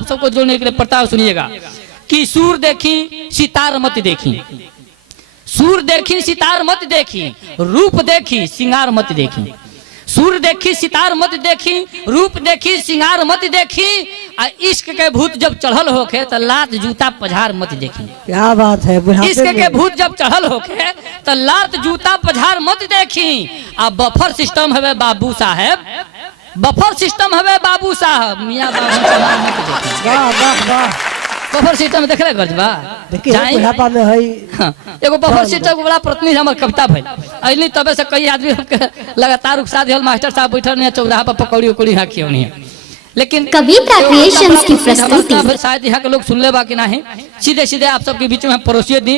आप सबको जोड़ने के लिए पड़ता है, सुनिएगा कि सूर देखी सितार मत देखी, सूर देखी सितार मत देखी, रूप देखी सिंगार मत देखी। सूर देखी सितार मत देखी, रूप देखी सिंगार मत देखी, आ इश्क के भूत जब चढ़ल होके तो लात जूता पझार मत देखी। क्या बात है, इश्क के भूत जब चढ़ल होके तो लात जूता पझार मत देखी। अब बफर सिस्टम है बाबू साहब, बफर सिस्टम है बाबू साहब, मियां बाबू मत देखी। वाह वाह वाह, बफर सिस्टम देखले गजबा देखिए बुढ़ापा में है। हाँ, एगो बफर सिस्टम के बड़ा प्रतिनिधि हमर कविता भइल अइली, तबे से कई आदमी लगातार उकसा दियल, मास्टर साहब बैठल नहीं चौराहा पर पकौड़ी उकौड़ी हाँ खियो नहीं। लेकिन कविता क्रिएशंस की प्रस्तुति शायद यहाँ के लोग सुन ले बाकी नहीं, सीधे सीधे आप सबके बीच में परोसिए दी।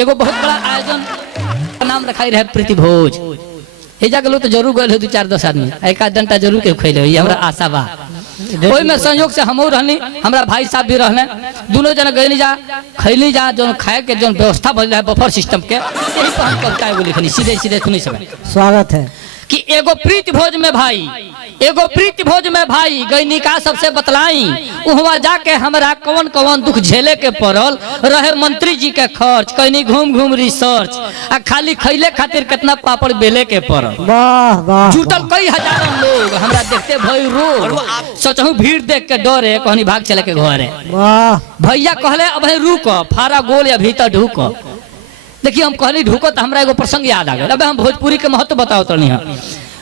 एगो बहुत बड़ा आयोजन का नाम रखाई रहे प्रीति भोज, हेजा के लोग तो जरूर गए हो 2-4-10 आदमी, एक आध घंटा जरूर के खैले, ये हमरा आशा बा। ओई में संयोग से हमहू रहनी, हमरा भाई साहब भी रहने, दोनों जन गइली जा खैली जा, जो खाए के जो व्यवस्था भइल है बफर सिस्टम के, यही पर हम कविता एगो लिखनी, सीधे सीधे सुनी सब। स्वागत है कि एगो प्रीति भोज में भाई, एगो प्रीति भोज में भाई गईनी का सबसे बतलाई, उहवा जाके हमरा कौन कौन दुख झेले के पड़ल रहे, मंत्री जी के खर्च कहीं घूम घूम रिसर्च, आ खाली खैले खातिर कितना पापड़ बेले के पड़ल। वाह वाह, जुटल कई हजारों लोग, हमरा देखते भई रो, सोचहु भीड़ देख के डरे, कहनी भाग चले के घरे। वाह भैया कहले अब रुक, फारा गोल या भीतर ढुक। देखिए हम कहनी ढुको तो हमरा एगो प्रसंग याद आ गया। अब हम भोजपुरी के महत्व बताओ तो नहीं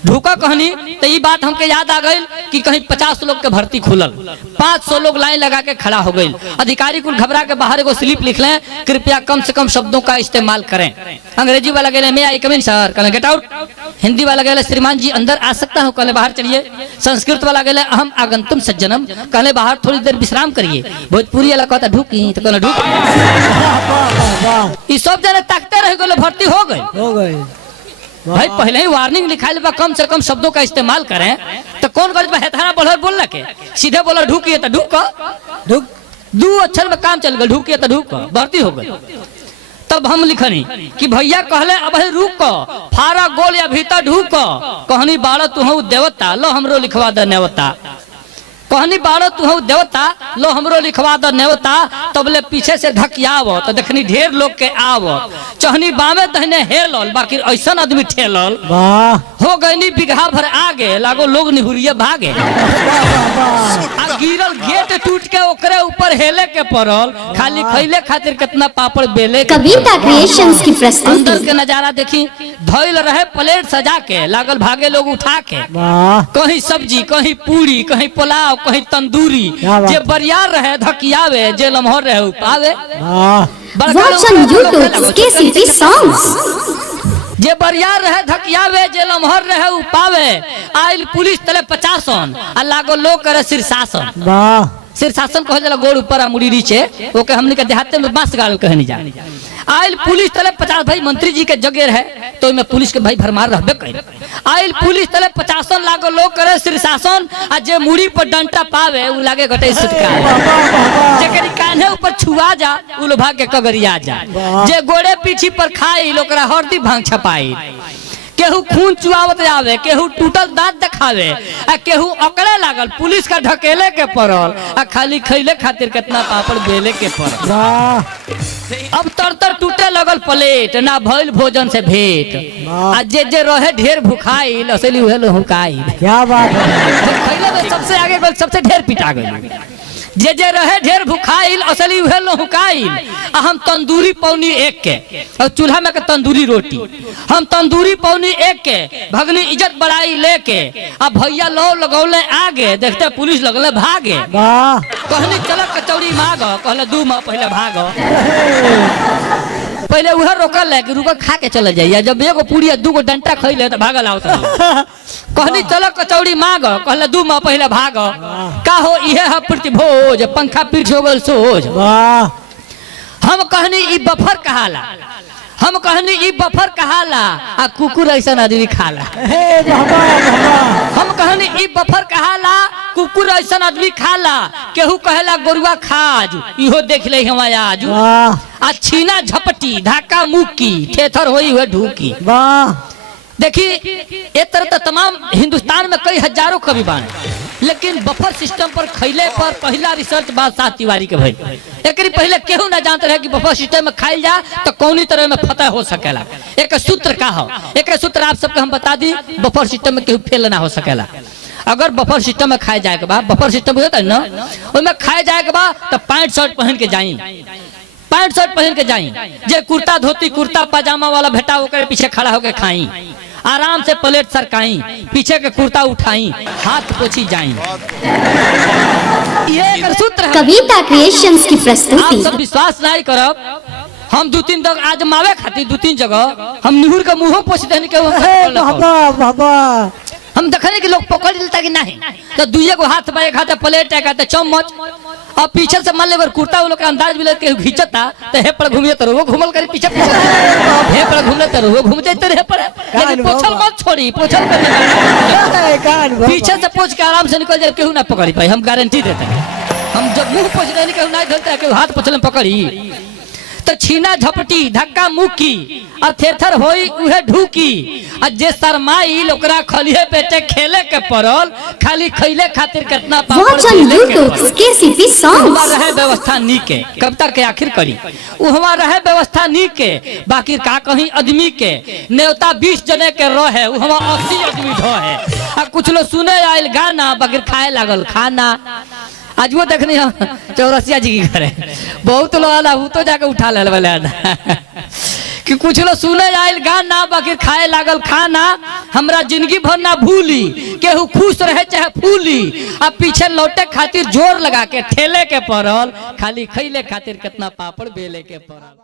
ढुका कहनी तो ये बात हमके याद आ गई कि कहीं 50 लोग के भर्ती खुलल, 500 लोग लाइन लगा के खड़ा हो गई। अधिकारी कुल घबरा के बाहर एगो स्लिप लिख लें, कृपया कम से कम शब्दों का इस्तेमाल करें। अंग्रेजी वाला गए मे आई कम इन सर, कहले गेट आउट। हिंदी वाला गए श्रीमान जी अंदर आ सकता हूँ, कहले बाहर चलिए। संस्कृत वाला गए अहम आगंतुम सज्जनम, कहले बाहर थोड़ी देर विश्राम करिए। भोजपुरी वाला कहता ढुकी, तो कहले ढुक। ये सब जने ताकते रह गए, भर्ती हो गए। भाई पहले ही वार्निंग लिखाई बा कम से कम शब्दों का इस्तेमाल करें, तो कौन गलत हेथाना बोल बोलना के, सीधे बोला ढुकिए तो ढुक, ढुक 2 अक्षर में काम चल गया, ढुकिए तो ढुक, भर्ती हो गई। तब हम लिखनी कि भैया कहले अब रुक, फारा गोल या भीतर ढुक, कहनी बाड़ा तू देवता लो हमरो लिखवा द नेवता, कहनी बाड़ो तू देवता लो हमरो लिखवा द नेवता। तबले पीछे से धकियाव तो देखनी ढेर लोग के आव, चहनी बामे दहने हेलल, बाकी ऐसा आदमी ठेलल हो गई बिघा भर आगे, लागो लोग निहुरिये भागे। आ गिरल गेट टूट के ओकरे ऊपर हेले के पड़ल, खाली खैले खातिर कितना पापड़ बेले। कविता क्रिएशंस की प्रस्तुति अंदर के नजारा देखी, धइल रहे प्लेट सजा के, लागल भागे लोग उठा के, कहीं सब्जी कहीं पूरी कहीं पुलाव कहीं तंदूरी, जे बरियार रहे धकियावे, जे लम्हर रहे उपावे। Watch on YouTube KCP songs। जे बरियार रहे धकियावे, जे लम्हर रहे उपावे। आइल पुलिस तले 50 आ लागो लोग करे शीर्षासन। शीर्षासन कहे जाला गोड़ ऊपर आ मुड़ी नीचे, ओके हमनी के देहाते में बांस गाड़ कहनी जा। आइल पुलिस तले 50, भाई मंत्री जी के जगह रहे तो में पुलिस के भाई भरमार रहबे करे। आइल पुलिस तले 50 लागो लोग करे शीर्षासन, आ जे मुड़ी पर डंटा पावे उ लागे गटे सुटका, जेकरी कान्हे ऊपर छुआ जा उ लोभा के कगरिया जा, जे गोड़े पीठी पर खाई ओकरा हरदी भांग छपाई। केहू खून चुआवत आवे, केहू टूटल दांत दिखावे, आ केहू अकड़े लागल, पुलिस का ढकेले के पड़ल, आ खाली खैले खातिर कितना पापड़ बेले के पड़ल। अब तर टूटे लगल प्लेट, ना भइल भोजन से भेंट, आ जे जे रहे ढेर भुखाइल असली उहे हुकाइल। क्या बात है, खैले में सबसे आगे गल, सबसे ढेर पिटा गइल। जे जे रहे ढेर भुखाइल असली उहे हुकाइल। आ हम तंदूरी पौनी 1 के, और चूल्हा में के तंदूरी रोटी, हम तंदूरी पौनी 1 के, भगनी इज्जत बढ़ाई लेके, आ भैया लो लगौले आगे, देखते पुलिस लगले भागे। कहनी चल कचौड़ी मांग, कहले 2 माह पहले भाग। पहले उहे रोकल है कि रुको खा के चल जाइए, जब एगो पूरी 2 गो डंटा खैले तो भागल आओ। कहनी चलो कचौड़ी मांग, कहले 2 माह पहले भाग। का हो इहे है प्रीति भोज, पंखा पीठ हो गल सोज। हम कहनी ई बफर कहाला, हम कहनी ई बफर कहाला, आ कुकुर ऐसा आदमी खाला। हम कहनी ई बफर कहाला, कुकुर ऐसा आदमी खाला। केहू कहेला गोरुआ खाज, इहो देख ले हम आज। आ छीना झपटी धाका मुक्की, थेथर होई हुए ढूकी। देखी एक तरह तो तमाम हिंदुस्तान में कई हजारों कवि बाने, लेकिन बफर सिस्टम पर खैले पर पहला रिसर्च बादशाह तिवारी के भइल। एकरी पहले केहू ना जानते रहे कि बफर सिस्टम में खाइल जा तो कौनी तरह में फतह हो सकेला। एक सूत्र का हो, एक सूत्र आप सबके हम बता दी, बफर सिस्टम में केहू फेल ना हो सकेला। अगर बफर सिस्टम में खाए जाए के बाद, बफर सिस्टम होता है ना, उसमें खाए जाए के बाद तो पैंट शर्ट पहन के जाई, पैंट शर्ट पहन के जाई। जे कुर्ता धोती कुर्ता पजामा वाला भेटा होकर पीछे खड़ा होकर खाई, आराम से प्लेट सरकाई, पीछे के कुर्ता उठाई, हाथ पोछी जाई। ये एक सूत्र है। कविता क्रिएशंस की आप प्रस्तुति। सब विश्वास नहीं करब, हम 2-3 जगह आजमावे खातिर 2-3 जगह हम निहुर के मुंह पोछ देने के बाबा बाबा हम देखने कि लोग पकड़ लेता कि नहीं, तो दुइये को हाथ में एक हाथ प्लेट एक हाथ चम्मच, और पीछे से मान ले अगर कुर्ता वो लोग का अंदाज मिले के घिंचता तो हे पर घूमिए तो वो घूमल कर पीछे पीछे हे पर घूमले तो वो घूम जाते रे पर, लेकिन पोछल मत छोड़ी, पोछल कर पीछे से पोछ के आराम से निकल जाए, केहू ना पकड़ी पाई, हम गारंटी देते हैं। हम जब मुंह पोछ देने केहू ना धरता केहू हाथ पोछले पकड़ी तो छीना झपटी धक्का मुक्की और थेथर होई उहे ढूकी, और जे शरमाई ओकरा खलिए पेटे खेले के पड़ल, खाली खैले खातिर कितना watch on YouTube KCP songs. रहे व्यवस्था नीके, कविता के आखिर करी उहवा रहे व्यवस्था नीके, बाकी का कहीं आदमी के नेवता 20 जने के रहे, उहवा 80 आदमी ढोहे। आ कुछ लोग सुने आयल गाना बाकी खाए लागल खाना। आज वो देखनी हम चौरसिया जी की घरे बहुत लोग आना, वो तो जाके उठा ले वाले कि कुछ लोग सुने आयल गाना बाकी खाए लागल खाना। हमरा जिंदगी भर ना भूली, केहू खुश रहे चाहे फूली, अब पीछे लौटे खातिर जोर लगा के ठेले के पड़ल, खाली खैले खातिर कितना पापड़ बेले के पड़ल।